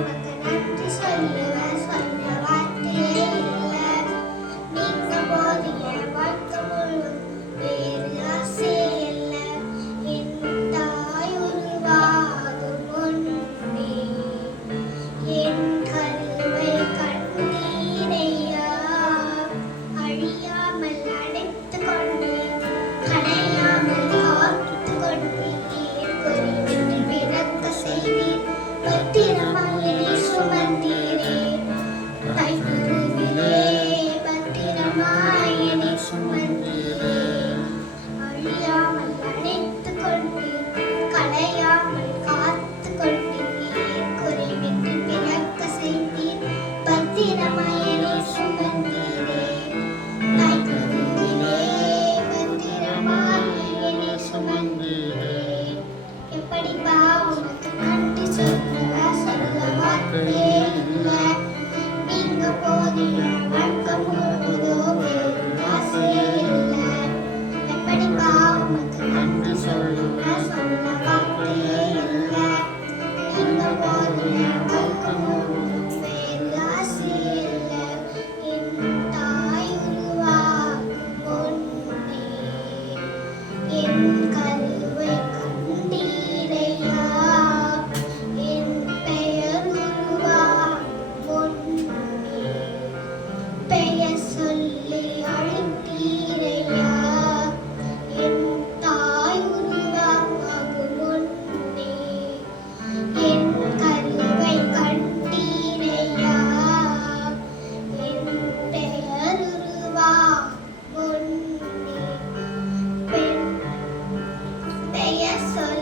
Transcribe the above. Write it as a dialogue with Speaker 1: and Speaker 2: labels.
Speaker 1: Allah'tan hem de söyle. sola.